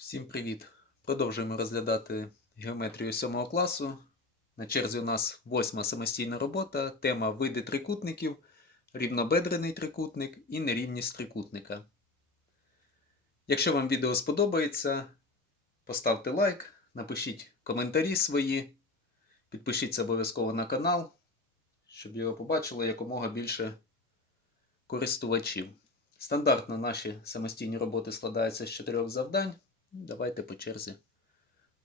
Всім привіт! Продовжуємо розглядати геометрію 7 класу. На черзі у нас восьма самостійна робота. Тема види трикутників, рівнобедрений трикутник і нерівність трикутника. Якщо вам відео сподобається, поставте лайк, напишіть коментарі свої, підпишіться обов'язково на канал, щоб його побачило якомога більше користувачів. Стандартно наші самостійні роботи складаються з чотирьох завдань. Давайте по черзі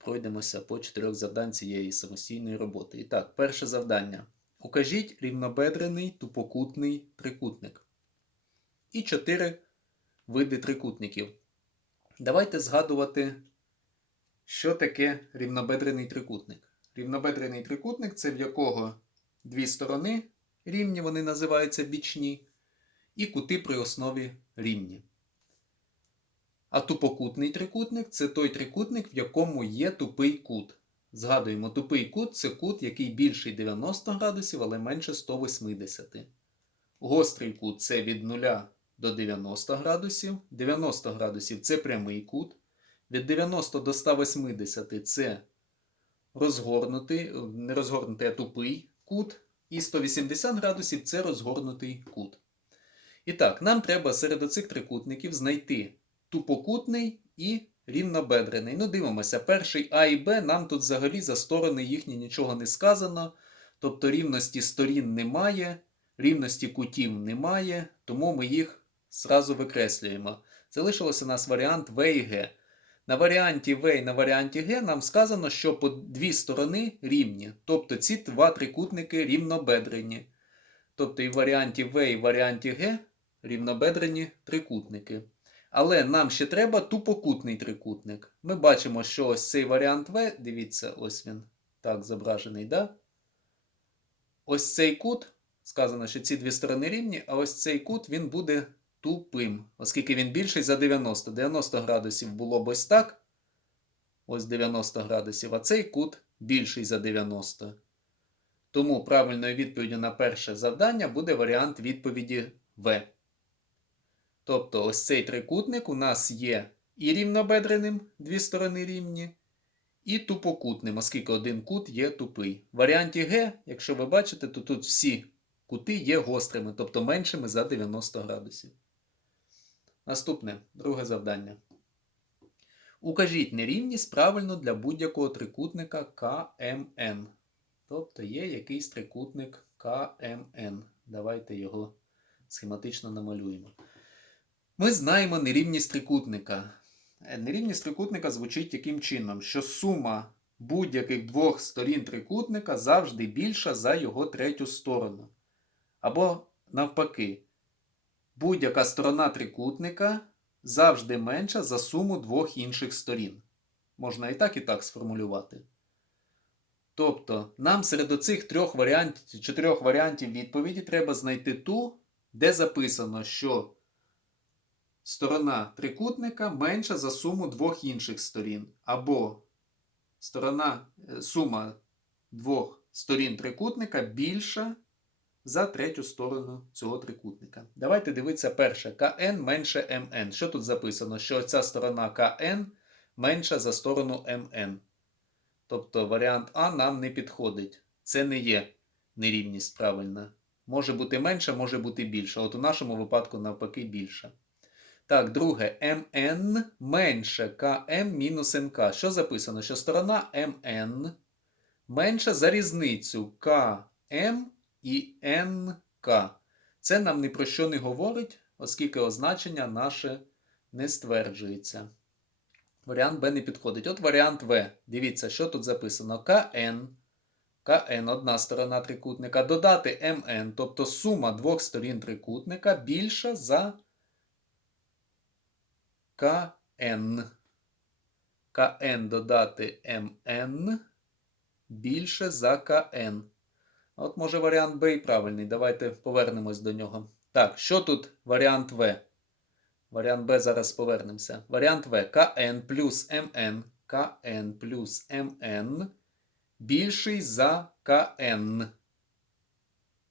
пройдемося по чотирьох завдань цієї самостійної роботи. І так, перше завдання. Укажіть рівнобедрений тупокутний трикутник. І чотири види трикутників. Давайте згадувати, що таке рівнобедрений трикутник. Рівнобедрений трикутник це в якого дві сторони рівні, вони називаються бічні, і кути при основі рівні. А тупокутний трикутник це той трикутник, в якому є тупий кут. Згадуємо, тупий кут це кут, який більший 90 градусів, але менше 180. Гострий кут це від 0 до 90 градусів. 90 градусів це прямий кут. Від 90 до 180 це розгорнутий, не розгорнутий, а тупий кут. І 180 градусів це розгорнутий кут. І так, нам треба серед оцих трикутників знайти тупокутний і рівнобедрений. Ну, дивимося, перший А і Б, нам тут взагалі за сторони їхні нічого не сказано. Тобто рівності сторін немає, рівності кутів немає, тому ми їх зразу викреслюємо. Залишилося у нас варіант В і Г. На варіанті В і на варіанті Г нам сказано, що по дві сторони рівні. Тобто ці два трикутники рівнобедрені. Тобто і в варіанті В і в варіанті Г рівнобедрені трикутники. Але нам ще треба тупокутний трикутник. Ми бачимо, що ось цей варіант В, дивіться, ось він так зображений, да? Ось цей кут, сказано, що ці дві сторони рівні, а ось цей кут він буде тупим, оскільки він більший за 90. 90 градусів було б ось так. Ось 90 градусів, а цей кут більший за 90. Тому правильною відповіддю на перше завдання буде варіант відповіді В. Тобто ось цей трикутник у нас є і рівнобедреним, дві сторони рівні, і тупокутним, оскільки один кут є тупий. В варіанті Г, якщо ви бачите, то тут всі кути є гострими, тобто меншими за 90 градусів. Наступне друге завдання. Укажіть нерівність правильно для будь-якого трикутника КМН. Тобто є якийсь трикутник КМН. Давайте його схематично намалюємо. Ми знаємо нерівність трикутника. Е, Нерівність трикутника звучить таким чином, що сума будь-яких двох сторін трикутника завжди більша за його третю сторону. Або навпаки, будь-яка сторона трикутника завжди менша за суму двох інших сторін. Можна і так, і так сформулювати. Тобто, нам серед оцих трьох варіантів, чотирьох варіантів відповіді треба знайти ту, де записано, що сторона трикутника менша за суму двох інших сторін. Або сторона, е, сума двох сторін трикутника більша за третю сторону цього трикутника. Давайте дивитися перше. КН менше МН. Що тут записано? Що ця сторона КН менша за сторону МН. Тобто варіант А нам не підходить. Це не є нерівність правильна. Може бути менша, може бути більша. От у нашому випадку, навпаки, більша. Так, друге, МН менше КМ мінус НК. Що записано? Що сторона МН менша за різницю КМ і НК. Це нам ні про що не говорить, оскільки означення наше не стверджується. Варіант Б не підходить. От варіант В. Дивіться, що тут записано. КН. КН одна сторона трикутника. Додати МН, тобто сума двох сторін трикутника більша за КН. КН додати МН більше за КН. От може варіант Б і правильний. Давайте повернемось до нього. Так, що тут варіант В? Варіант Б зараз повернемося. Варіант В. КН плюс МН. КН плюс МН більший за КН.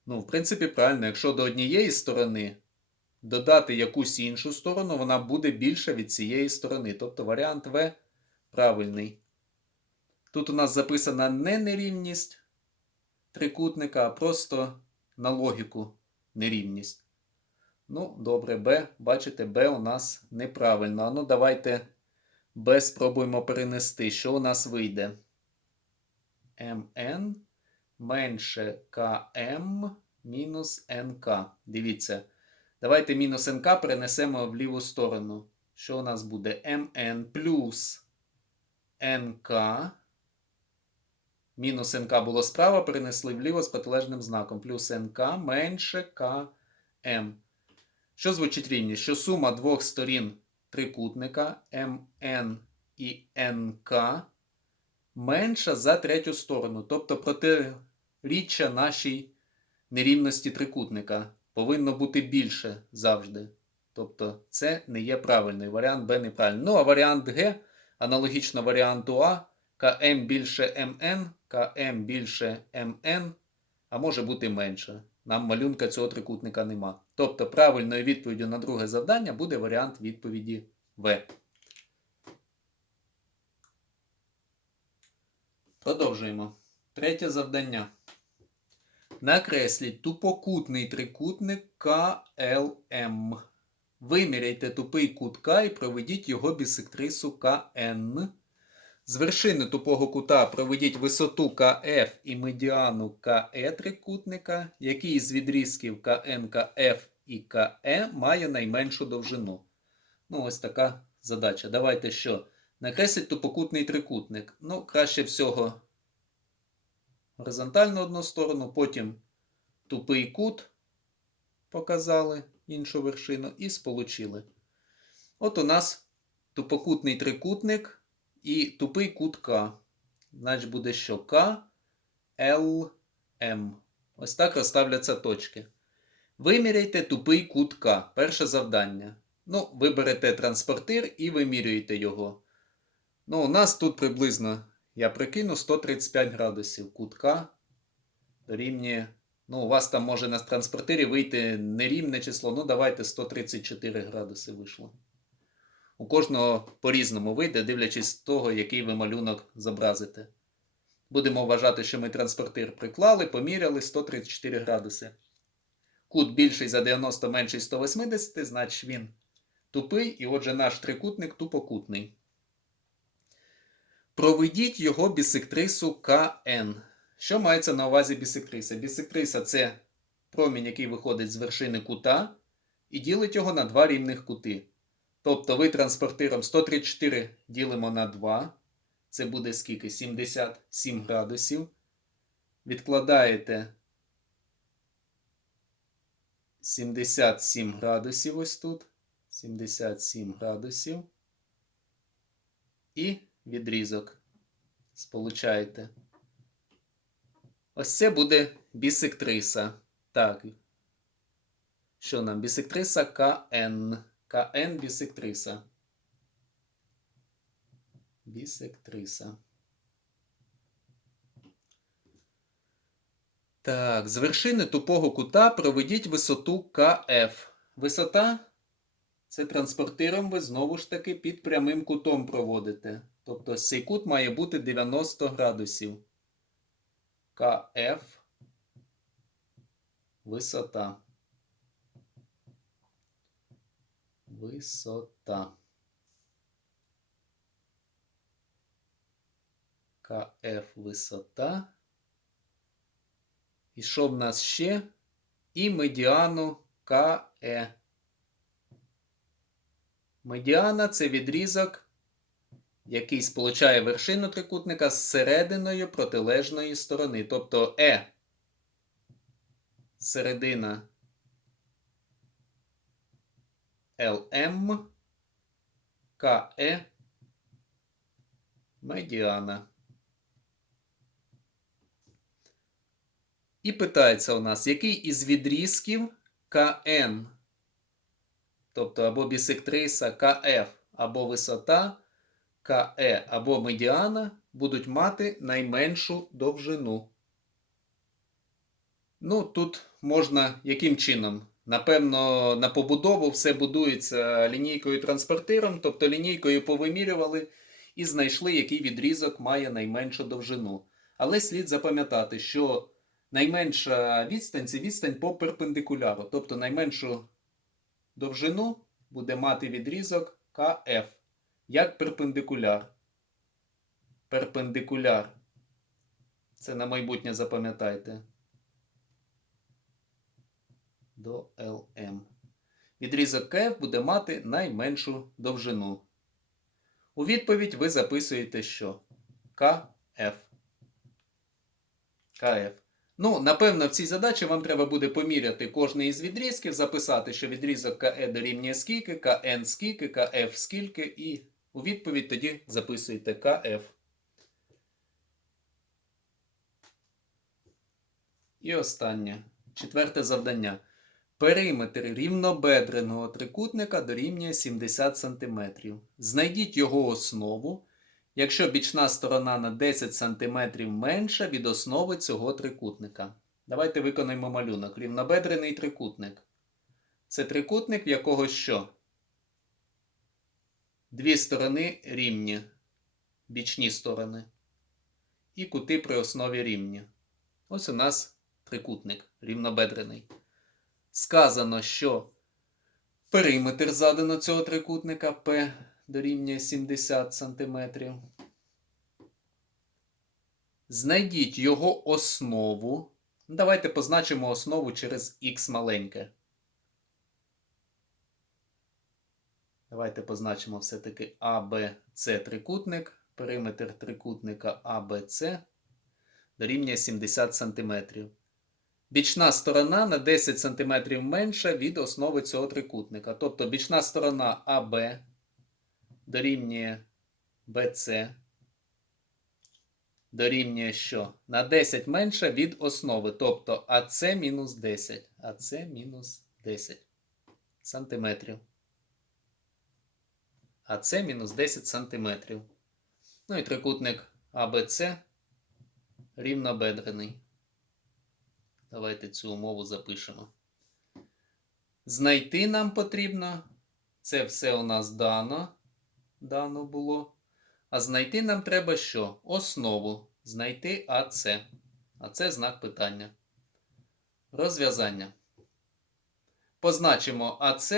Ну, в принципі, правильно, якщо до однієї сторони додати якусь іншу сторону, вона буде більша від цієї сторони. Тобто варіант В правильний. Тут у нас записана не нерівність трикутника, а просто на логіку нерівність. Ну, добре, Б. Бачите, Б у нас неправильно. А ну, давайте Б спробуємо перенести. Що у нас вийде? МН менше КМ мінус НК. Дивіться. Давайте мінус НК перенесемо в ліву сторону. Що у нас буде? МН плюс НК. Мінус НК було справа, перенесли вліво з протилежним знаком. Плюс НК менше КМ. Що звучить рівність? Що сума двох сторін трикутника МН і НК менша за третю сторону. Тобто протиріччя нашій нерівності трикутника повинно бути більше завжди. Тобто це не є правильний. Варіант Б неправильний. Ну, а варіант Г, аналогічно варіанту А, КМ більше МН, КМ більше МН, а може бути менше. Нам малюнка цього трикутника нема. Тобто правильною відповіддю на друге завдання буде варіант відповіді В. Продовжуємо. Третє завдання. Накресліть тупокутний трикутник КЛМ. Виміряйте тупий кут К і проведіть його бісектрису КН. З вершини тупого кута проведіть висоту КФ і медіану КЕ трикутника, який з відрізків КН, КФ і КЕ має найменшу довжину. Ну, ось така задача. Давайте що? Накресліть тупокутний трикутник. Ну, краще всього горизонтально одну сторону, потім тупий кут показали іншу вершину і сполучили. От у нас тупокутний трикутник і тупий кут К. Значить буде що К, Л, М. Ось так розставляться точки. Виміряйте тупий кут К. Перше завдання. Ну, виберете транспортир і вимірюєте його. Ну, у нас тут приблизно, я прикину, 135 градусів кутка дорівнює. Ну, у вас там може на транспортирі вийти нерівне число. Ну, давайте 134 градуси вийшло. У кожного по-різному вийде, дивлячись того, який ви малюнок зобразите. Будемо вважати, що ми транспортир приклали, поміряли 134 градуси. Кут більший за 90 менший 180, значить він тупий, і отже наш трикутник тупокутний. Проведіть його бісектрису КН. Що мається на увазі бісектриса? Бісектриса це промінь, який виходить з вершини кута, і ділить його на два рівних кути. Тобто ви транспортиром 134 ділимо на 2. Це буде скільки? 77 градусів. Відкладаєте 77 градусів ось тут. 77 градусів. І відрізок. Сполучаєте. Ось це буде бісектриса. Так. Що нам? Бісектриса КН. КН бісектриса. Бісектриса. Так, з вершини тупого кута проведіть висоту КФ. Висота це транспортиром ви знову ж таки під прямим кутом проводите. Тобто цей кут має бути 90 градусів. КФ висота. Висота. КФ висота. І що в нас ще? І медіану КЕ. Медіана це відрізок, який сполучає вершину трикутника з серединою протилежної сторони. Тобто Е середина ЛМ КЕ медіана. І питається у нас, який із відрізків КН, тобто або бісектриса КФ, або висота КЕ, або медіана будуть мати найменшу довжину. Ну, тут можна яким чином Напевно, на побудову все будується лінійкою транспортиром, тобто лінійкою повимірювали і знайшли, який відрізок має найменшу довжину. Але слід запам'ятати, що найменша відстань це відстань по перпендикуляру, тобто найменшу довжину буде мати відрізок КФ як перпендикуляр. Перпендикуляр. Це на майбутнє запам'ятайте. До ЛМ. Відрізок КФ буде мати найменшу довжину. У відповідь ви записуєте, що КФ. КФ. Ну, напевно, в цій задачі вам треба буде поміряти кожний із відрізків, записати, що відрізок КЕ дорівнює скільки, КН скільки, КФ скільки, і у відповідь тоді записуєте КФ. І останнє. Четверте завдання. Периметр рівнобедреного трикутника дорівнює 70 см. Знайдіть його основу, якщо бічна сторона на 10 см менша від основи цього трикутника. Давайте виконаємо малюнок. Рівнобедрений трикутник. Це трикутник, в якого що? Дві сторони рівні, бічні сторони. І кути при основі рівні. Ось у нас трикутник рівнобедрений. Сказано, що периметр задано цього трикутника P дорівнює 70 см. Знайдіть його основу. Давайте позначимо основу через х маленьке. Давайте позначимо все-таки ABC трикутник. Периметр трикутника ABC дорівнює 70 см. Бічна сторона на 10 см менша від основи цього трикутника. Тобто бічна сторона АБ дорівнює BC дорівнює що? На 10 менша від основи. Тобто АС мінус 10. АС мінус 10 сантиметрів. АС мінус 10 сантиметрів. Ну і трикутник АБЦ рівнобедрений. Давайте цю умову запишемо. Знайти нам потрібно. Це все у нас дано. Дано було. А знайти нам треба що? Основу. Знайти АЦ. А це знак питання. Розв'язання. Позначимо АЦ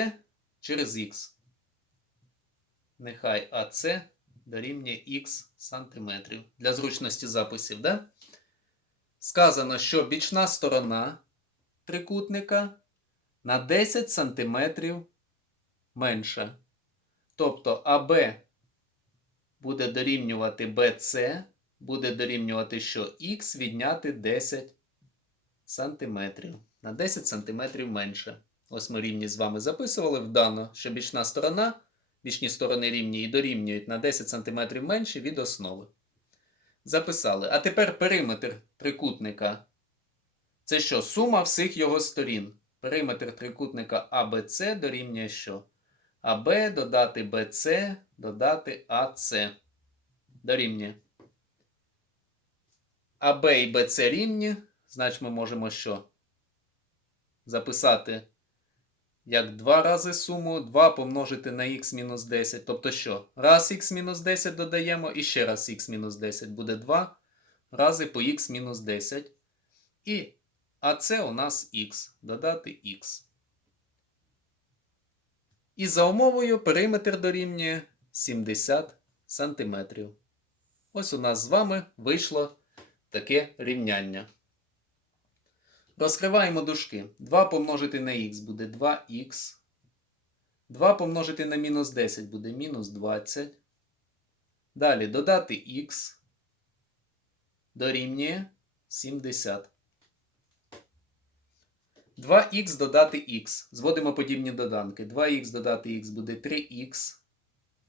через Х. Нехай АЦ дорівнює Х сантиметрів. Для зручності записів, да? Сказано, що бічна сторона трикутника на 10 см менша. Тобто АБ буде дорівнювати BC, буде дорівнювати, що Х відняти 10 см. На 10 см менше. Ось ми рівні з вами записували вдано, що бічна сторона, бічні сторони рівні і дорівнюють на 10 см менше від основи. Записали. А тепер периметр трикутника. Це що? Сума всіх його сторін. Периметр трикутника АБЦ дорівнює що? АБ додати БЦ додати АЦ. Дорівнює. АБ і БЦ рівні. Значить, ми можемо що? Записати як 2 рази суму 2 помножити на х мінус 10. Тобто що? Раз х мінус 10 додаємо і ще раз х мінус 10 буде 2 рази по х мінус 10. І а це у нас х. Додати х. І за умовою периметр дорівнює 70 см. Ось у нас з вами вийшло таке рівняння. Розкриваємо дужки. 2 помножити на х буде 2х. 2 помножити на мінус 10 буде мінус 20. Далі додати х дорівнює 70. 2х додати х. Зводимо подібні доданки. 2х додати х буде 3х.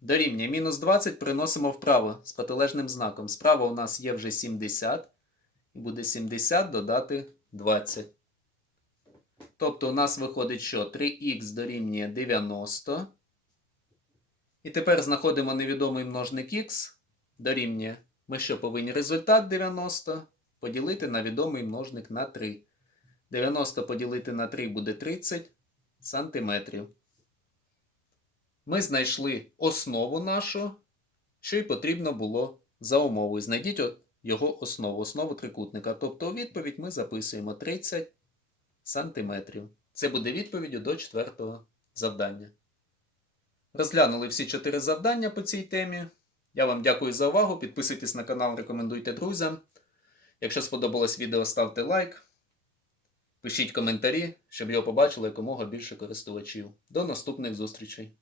Дорівнює мінус 20 приносимо вправо з протилежним знаком. Справа у нас є вже 70. І буде 70 додати 20. Тобто у нас виходить, що 3х дорівнює 90. І тепер знаходимо невідомий множник х дорівнює. Ми що повинні результат 90 поділити на відомий множник на 3. 90 поділити на 3 буде 30. сантиметрів. Ми знайшли основу нашу, що й потрібно було за умовою. Знайдіть його основу, основу трикутника. Тобто у відповідь ми записуємо 30 сантиметрів. Це буде відповіддю до четвертого завдання. Розглянули всі чотири завдання по цій темі. Я вам дякую за увагу. Підписуйтесь на канал, рекомендуйте друзям. Якщо сподобалось відео, ставте лайк. Пишіть коментарі, щоб його побачили якомога більше користувачів. До наступних зустрічей!